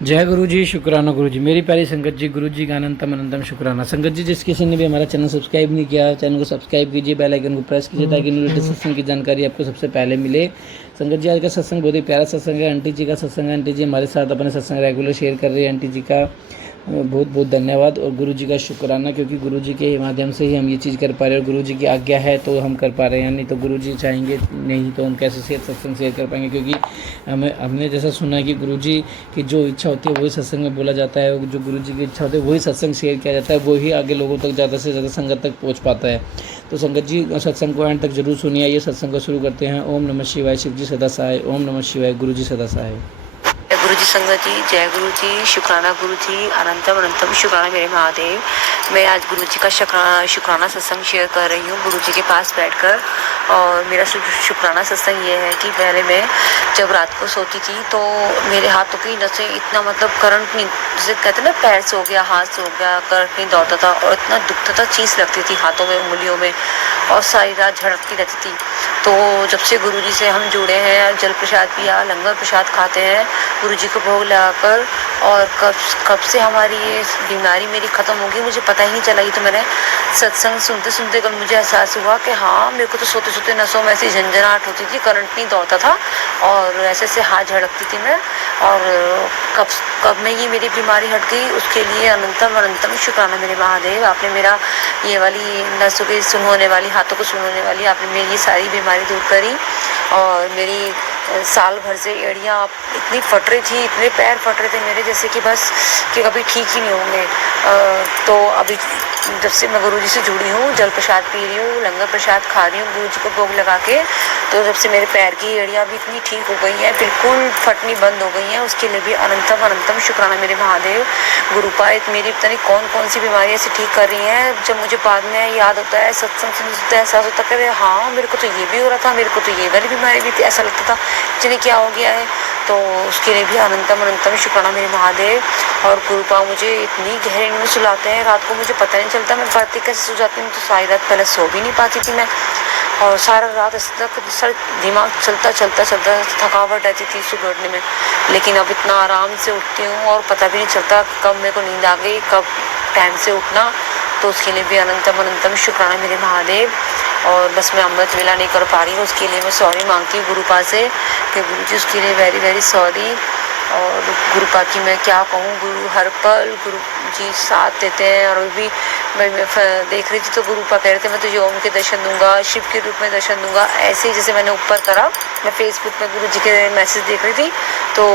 जय गुरु जी, शुक्राना गुरु जी। मेरी प्यारी संगत जी, गुरु जी का अनंतम अनंतम शुक्राना। संगत जी, जिस किसी ने भी हमारा चैनल सब्सक्राइब नहीं किया, चैनल को सब्सक्राइब कीजिए, बेल आइकन को प्रेस कीजिए ताकि लेटेस्ट सत्संग की जानकारी आपको सबसे पहले मिले। संगत जी, आज का सत्संग बहुत ही प्यारा सत्संग है। आंटी जी का सत्संग है। आंटी जी हमारे साथ अपने सत्संग रेगुलर शेयर कर रही है। आंटी जी का बहुत बहुत धन्यवाद और गुरु जी का शुक्राना, क्योंकि गुरु जी के माध्यम से ही हम ये चीज़ कर पा रहे हैं और गुरु जी की आज्ञा है तो हम कर पा रहे हैं, नहीं तो गुरु जी चाहेंगे नहीं तो हम कैसे सत्संग शेयर कर पाएंगे। क्योंकि हमने जैसा सुना है कि गुरु जी की जो इच्छा होती है वही सत्संग में बोला जाता है, जो गुरु जी की इच्छा होती है वही सत्संग शेयर किया जाता है, वही आगे लोगों तक ज़्यादा से ज़्यादा संगत तक पहुँच पाता है। तो संगत जी, सत्संग को एंड तक जरूर सुनिए। ये सत्संग को शुरू करते हैं। ओम नमः शिवाय, शिव जी सदा सहाय। ओम नमः शिवाय, गुरु जी सदा सहाय। गुरु जी संगत जी, जय गुरु जी, शुक्राना गुरु जी, अनंतम अनंतम शुक्राना मेरे महादेव। मैं आज गुरु जी का शुक्राना सत्संग शेयर कर रही हूँ गुरु जी के पास बैठकर। और मेरा शुक्राना सत्संग ये है कि पहले मैं जब रात को सोती थी तो मेरे हाथों की नसें इतना करंट नहीं, जैसे कहते ना पैर से हो गया, हाथ से हो गया, करंट नहीं दौड़ता था और इतना दुखता था, चीस लगती थी हाथों में, उंगलियों में, और सारी रात झड़कती रहती थी। तो जब से गुरु जी से हम जुड़े हैं, जल प्रसाद पिया, लंगर प्रसाद खाते हैं गुरु जी को भोग लगाकर, और कब से हमारी ये बीमारी मेरी ख़त्म होगी मुझे पता ही नहीं चला। ये तो मैंने सत्संग सुनते सुनते कल मुझे एहसास हुआ कि हाँ, मेरे को तो सोते सोते नसों में ऐसी झंझनाहट होती थी, करंट नहीं दौड़ता था और ऐसे हाथ झड़कती थी मैं। और कब में ये मेरी बीमारी हट गई, उसके लिए अनंतम अनंतम शुक्राना मेरे महादेव। आपने मेरा ये वाली नसों की सुन होने वाली, हाथों को सुन होने वाली, आपने मेरी ये सारी बीमारी दूर करी। और मेरी साल भर से एड़ियाँ इतनी फट रही थी, इतने पैर फट रहे थे मेरे, जैसे कि बस कि कभी ठीक ही नहीं होंगे। तो अभी जब से मैं गुरु जी से जुड़ी हूँ, जल प्रसाद पी रही हूँ, लंगर प्रसाद खा रही हूँ गुरु जी को भोग लगा के, तो जब से मेरे पैर की एड़ियाँ भी इतनी ठीक हो गई हैं, बिल्कुल फटनी बंद हो गई हैं, उसके लिए भी अनंतम अनंतम शुक्राना मेरे महादेव। गुरुपाद मेरी पता नहीं कौन कौन सी बीमारी ऐसी ठीक कर रही हैं। जब मुझे बाद में याद होता है, सत्संग सुनते एहसास होता है कि हाँ, मेरे को तो ये भी हो रहा था, मेरे को तो ये वाली बीमारी भी थी, ऐसा लगता था जिन्हें क्या हो गया है। तो उसके लिए भी अनंतम अनंतम शुक्राना मेरे महादेव। और गुरुपा मुझे इतनी गहरी नींद में सुलाते हैं, रात को मुझे पता नहीं चलता मैं बढ़ती कैसे सो जाती हूँ। तो सारी रात पहले सो भी नहीं पाती थी मैं, और सारा रात ऐसे तक सर दिमाग चलता थकावट रहती थी सुबह उठने में। लेकिन अब इतना आराम से उठती हूँ और पता भी नहीं चलता कब मेरे को नींद आ गई, कब टाइम से उठना। तो उसके लिए भी अनंतम अनंतम शुक्राना मेरे महादेव। और बस मैं अमृत वेला नहीं कर पा रही हूँ, उसके लिए मैं सॉरी मांगती हूँ गुरुपा से कि गुरु जी उसके लिए वेरी वेरी सॉरी। और गुरुपा की मैं क्या कहूँ, गुरु हर पल गुरु जी साथ देते हैं। और अभी मैं देख रही थी तो गुरुपा कह रहे थे मैं तुझे ओम के दर्शन दूंगा, शिव के रूप में दर्शन दूंगा। ऐसे ही जैसे मैंने ऊपर करा, मैं फेसबुक में गुरु जी के मैसेज देख रही थी तो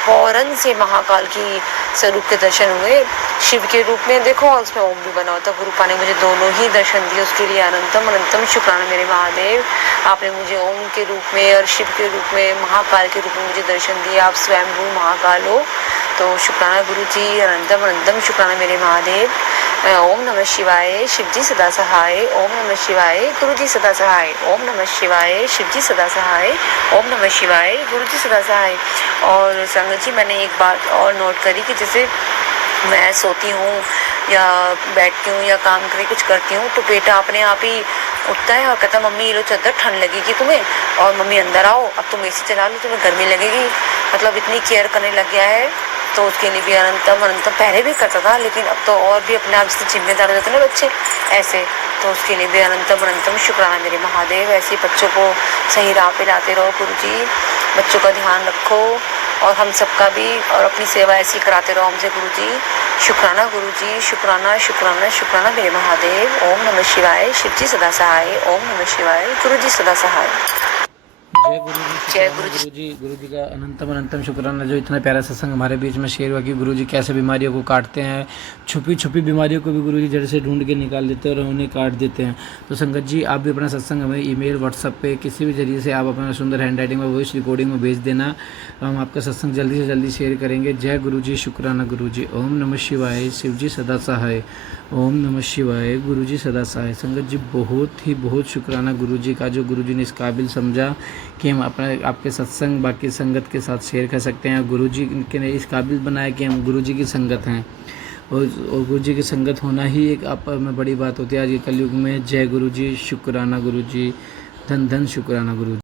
फौरन से महाकाल की स्वरूप के दर्शन हुए, शिव के रूप में देखो और उसमें ओम भी बना होता। गुरुपा ने मुझे दोनों ही दर्शन दिए, उसके लिए अनंतम अनंतम शुक्राना मेरे महादेव। आपने मुझे ओम के रूप में और शिव के रूप में, महाकाल के रूप में मुझे दर्शन दिए। आप स्वयंभू महाकाल हो, तो शुक्राना गुरु जी, अनंतम अनंतम शुक्राना मेरे महादेव। ओम नमः शिवाय, शिव जी सदा सहाय। ओम नमः शिवाय, गुरु जी सदा सहाय। ओम नमः शिवाय, शिव जी सदा सहाय। ओम नमः शिवाय, गुरु जी सदा सहाय। और संगत जी, मैंने एक बात और नोट करी कि जैसे मैं सोती हूँ या बैठती हूँ या काम करके कुछ करती हूँ तो बेटा अपने आप ही उठता है और कहता मम्मी ये लो चादर, ठंड लगेगी तुम्हें, और मम्मी अंदर आओ, अब तुम एसी चला लो, तुम्हें गर्मी लगेगी। मतलब इतनी केयर करने लग गया है। तो उसके लिए भी अनंतम अनंतम, पहले भी करता था लेकिन अब तो और भी अपने आप से जिम्मेदार हो जाते हैं ना बच्चे ऐसे। तो उसके लिए भी अनंतम अनंतम शुक्राना मेरे महादेव। ऐसे बच्चों को सही राह पे लाते रहो गुरु जी, बच्चों का ध्यान रखो और हम सबका भी, और अपनी सेवा ऐसी कराते रहो हमसे गुरु जी। शुक्राना गुरु जी, शुक्राना शुक्राना शुक्राना मेरे महादेव। ओम नमः शिवाय, शिव जी सदा सहाय। ओम नमः शिवाय, गुरु जी सदा सहाय। जय गुरु जी, जय गुरु जी, गुरु जी का अनंतम अनंतम शुक्राना जो इतना प्यारा सत्संग हमारे बीच में शेयर हुआ कि गुरु जी कैसे बीमारियों को काटते हैं, छुपी छुपी बीमारियों को भी गुरु जी जड़ से ढूंढ के निकाल देते हैं और उन्हें काट देते हैं। तो संगत जी, आप भी अपना सत्संग हमें ईमेल, व्हाट्सएप पे किसी भी जरिए से आप अपना सुंदर हैंड राइटिंग में, वॉइस रिकॉर्डिंग में भेज देना, हम आपका सत्संग जल्दी से जल्दी शेयर करेंगे। जय गुरु जी, शुक्राना गुरु जी। ओम नमः शिवाय, शिव जी सदा सहाय। ओम नमः शिवाय, गुरु जी सदा सहाय। संगत जी, बहुत शुक्राना गुरु जी का, जो गुरु जी ने इस काबिल समझा कि हम अपने आपके सत्संग बाकी संगत के साथ शेयर कर सकते हैं। गुरु जी ने इस काबिल बनाया कि हम गुरु जी की संगत हैं, और गुरु जी की संगत होना ही एक आप में बड़ी बात होती है आज के कलयुग में। जय गुरु जी, शुक्राना गुरु जी, धन धन शुक्राना गुरु जी।